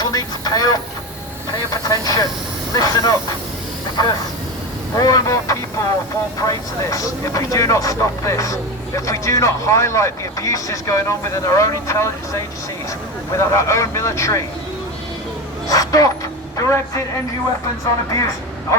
People need to pay up attention, listen up, because more and more people will fall prey to this if we do not stop this, if we do not highlight the abuses going on within our own intelligence agencies, within our own military. Stop directed energy weapons on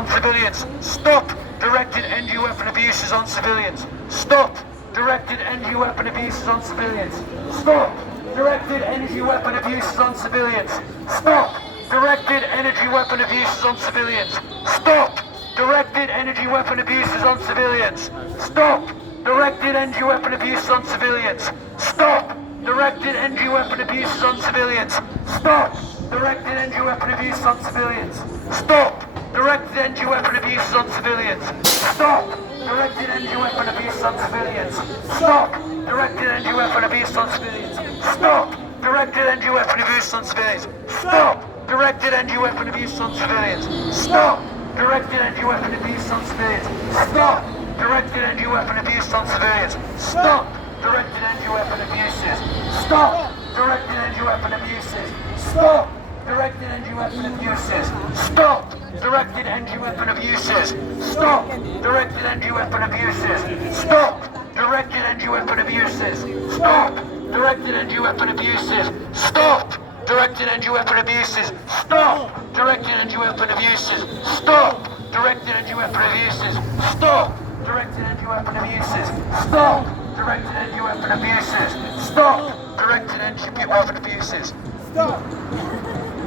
civilians. Stop directed energy weapon abuses on civilians. Stop directed energy weapon abuses on civilians. Stop directed energy weapon abuses on civilians. Stop directed energy weapon abuses on civilians. Stop directed energy weapon abuses on civilians. Stop directed energy weapon abuses on civilians. Stop directed energy weapon abuses on civilians. Stop directed energy weapon abuses on civilians. Stop directed energy weapon abuses on civilians. Stop directed energy weapon abuses on civilians. Stop directed energy weapon abuses on civilians. Stop directed energy weapon abuses on civilians. Stop directed energy weapon abuses on civilians. Stop directed energy weapon abuses on civilians. Stop directed energy weapon abuses on civilians. Stop directed energy weapon abuses. Stop directed energy weapon abuses. Stop directed energy weapon abuses. Stop directed energy weapon abuses. Stop directed energy weapon abuses. Stop directed energy weapon abuses. Stop directed energy weapon abuses. Stop directed energy weapon abuses. Stop directed energy weapon abuses. Stop directed energy weapon abuses. Stop directed energy weapon abuses. Stop directed energy weapon abuses. Stop directed energy weapon abuses. Stop.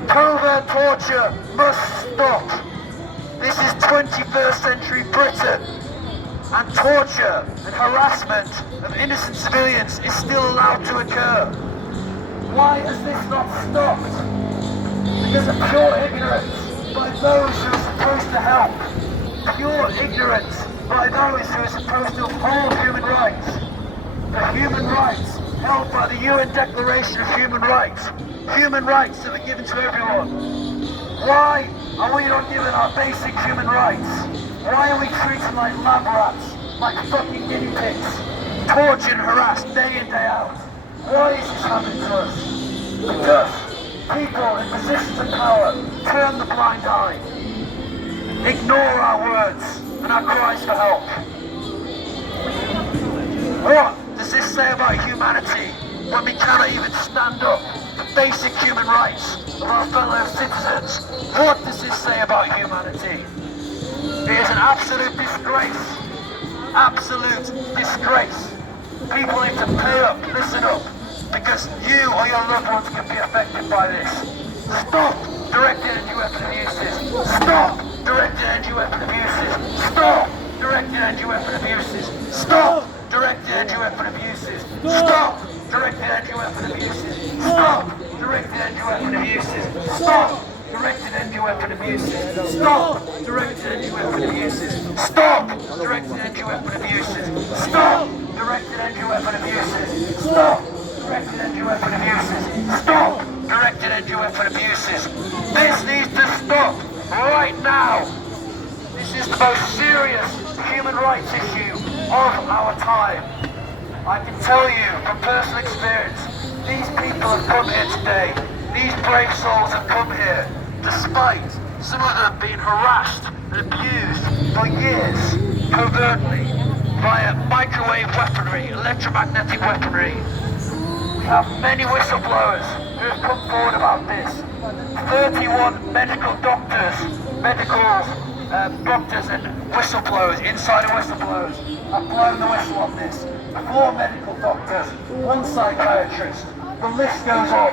Covert torture must stop. This is 21st century Britain, and torture and harassment of innocent civilians is still allowed to occur. Why has this not stopped? Because of pure ignorance by those who are supposed to help. Pure ignorance by those who are supposed to uphold human rights. The human rights held by the UN Declaration of Human Rights. Human rights that are given to everyone. Why are we not given our basic human rights? Why are we treated like lab rats, like fucking guinea pigs, tortured and harassed day in, day out? Why is this happening to us? Because people in positions of power turn the blind eye, ignore our words and our cries for help. What does this say about humanity when we cannot even stand up for basic human rights of our fellow citizens? What does this say about humanity? It is an absolute disgrace. Absolute disgrace. People need to pay up, listen up, because you or your loved ones can be affected by this. Stop directed energy weapon abuses. Stop directed energy weapon abuses. Stop directed energy weapon abuses. Stop directed energy weapon abuses. Stop directed energy weapon abuses. Stop directed energy weapon abuses. Stop directed energy weapon abuses. Stop directed energy weapon abuses. Stop directed energy weapon abuses. Stop directed energy weapon abuses. Stop directed energy weapon abuses. Stop directed energy weapon abuses. This needs to stop right now. This is the most serious human rights issue of our time. I can tell you from personal experience, these people have come here today. These brave souls have come here despite some of them being harassed and abused for years, covertly, via microwave weaponry, electromagnetic weaponry. We have many whistleblowers who have come forward about this. 31 medical doctors and whistleblowers, insider whistleblowers, have blown the whistle on this. 4 medical doctors, 1 psychiatrist. The list goes on.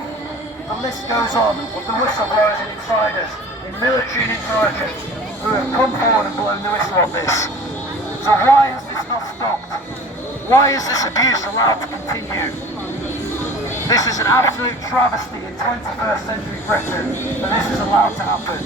The list goes on of the whistleblowers and insiders in military and intelligence who have come forward and blown the whistle on this. So why has this not stopped? Why is this abuse allowed to continue? This is an absolute travesty in 21st century Britain that this is allowed to happen.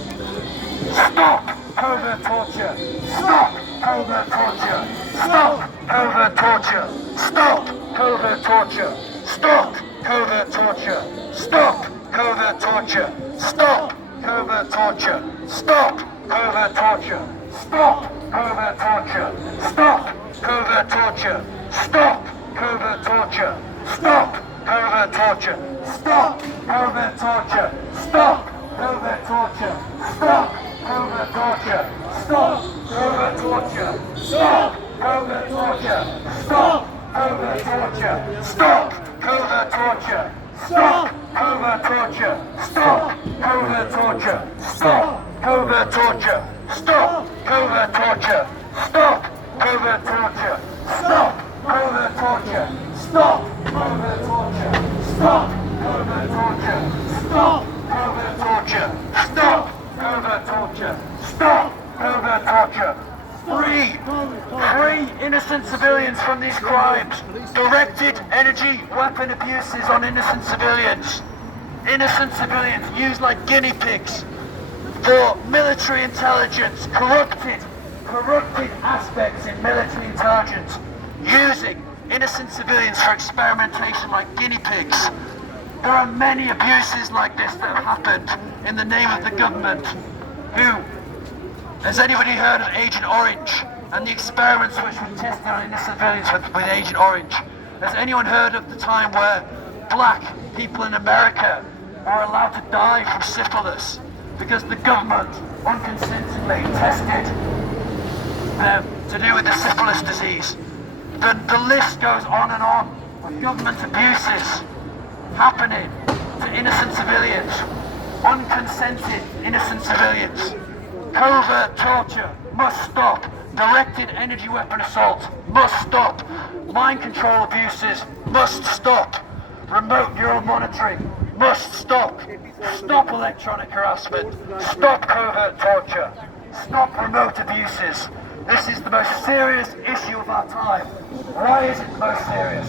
Stop covert torture! Stop covert torture! Stop covert torture! Stop covert torture! Stop covert torture! Stop covert torture! Stop covert torture! Stop covert torture! Stop covert torture! Stop covert torture! Stop covert torture! Stop covert torture! Stop covert torture! Stop covert torture. Stop covert torture. Stop covert torture. Stop covert torture. Stop covert torture. Stop covert torture. Stop covert torture. Stop covert torture. Stop covert torture. Stop covert torture. Stop covert torture. Stop covert torture. Stop covert torture. Stop covert torture. Stop covert torture. Stop covert torture. Stop covert torture. Free innocent civilians from these crimes. Directed energy weapon abuses on innocent civilians. Innocent civilians used like guinea pigs for military intelligence. Corrupted aspects in military intelligence using innocent civilians for experimentation like guinea pigs. There are many abuses like this that have happened in the name of the government. Has anybody heard of Agent Orange and the experiments which were tested on innocent civilians with Agent Orange? Has anyone heard of the time where black people in America were allowed to die from syphilis because the government unconsentedly tested them to do with the syphilis disease? The list goes on and on of government abuses happening to innocent civilians, unconsented innocent civilians. Covert torture must stop. Directed energy weapon assault must stop. Mind control abuses must stop. Remote neural monitoring must stop. Stop electronic harassment. Stop covert torture. Stop remote abuses. This is the most serious issue of our time. Why is it the most serious?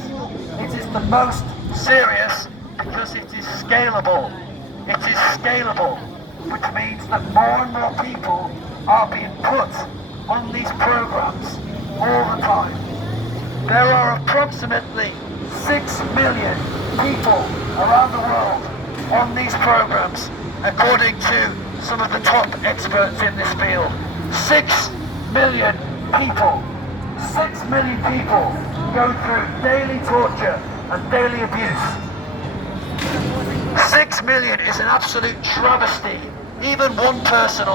It is the most serious because it is scalable. It is scalable, which means that more and more people are being put on these programs all the time. There are approximately 6 million people around the world on these programs, according to some of the top experts in this field. 6 million people. 6 million people go through daily torture and daily abuse. 6 million is an absolute travesty. Even one person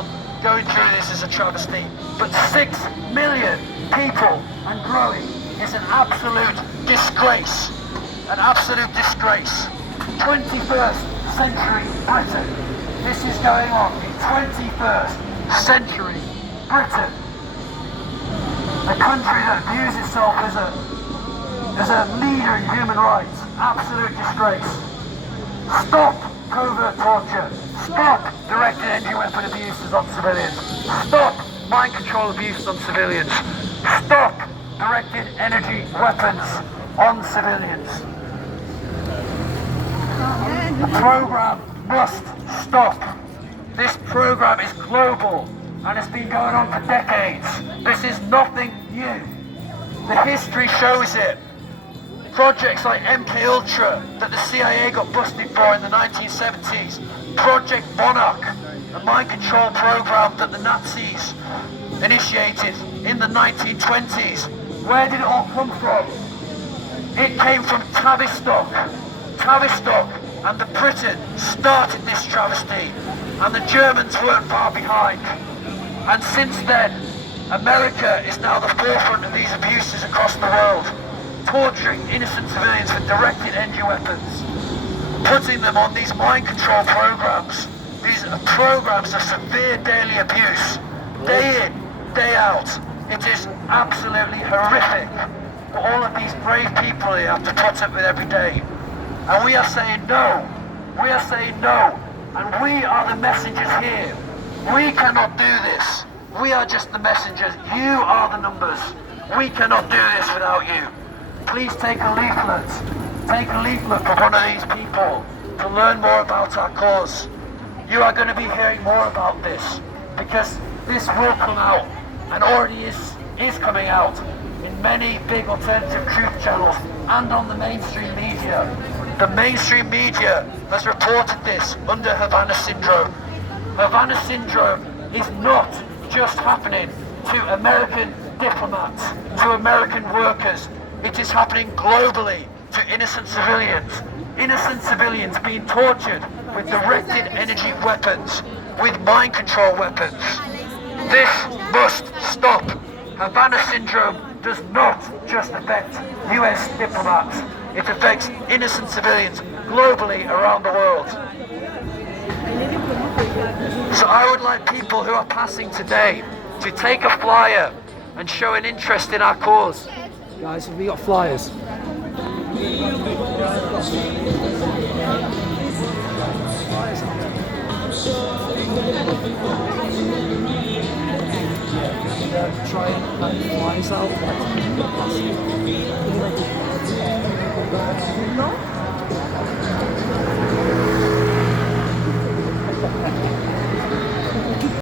going through this is a travesty. But 6 million people and growing is an absolute disgrace. An absolute disgrace. 21st century Britain. This is going on in 21st century Britain. A country that views itself as a leader in human rights. Absolute disgrace. Stop covert torture. Stop directed energy weapon abuses on civilians. Stop mind control abuses on civilians. Stop directed energy weapons on civilians. The program must stop. This program is global and it's been going on for decades. This is nothing new. The history shows it. Projects like MK Ultra that the CIA got busted for in the 1970s, Project Monarch, a mind control program that the Nazis initiated in the 1920s. Where did it all come from? It came from Tavistock. Tavistock and the Britain started this travesty, and the Germans weren't far behind. And since then, America is now the forefront of these abuses across the world, torturing innocent civilians with directed energy weapons, putting them on these mind control programs. These are programs of severe daily abuse, day in, day out. It is absolutely horrific. But all of these brave people here have to put up with every day. And we are saying no. We are saying no. And we are the messengers here. We cannot do this. We are just the messengers. You are the numbers. We cannot do this without you. Please take a leaflet. Take a leaflet from one of these people to learn more about our cause. You are going to be hearing more about this because this will come out and already is coming out in many big alternative truth channels and on the mainstream media. The mainstream media has reported this under Havana Syndrome. Havana Syndrome is not just happening to American diplomats, to American workers. It is happening globally to innocent civilians. Innocent civilians being tortured with directed energy weapons, with mind control weapons. This must stop. Havana Syndrome does not just affect US diplomats, it affects innocent civilians globally around the world. So I would like people who are passing today to take a flyer and show an interest in our cause. Guys, have we got flyers? Try and let flies out. No?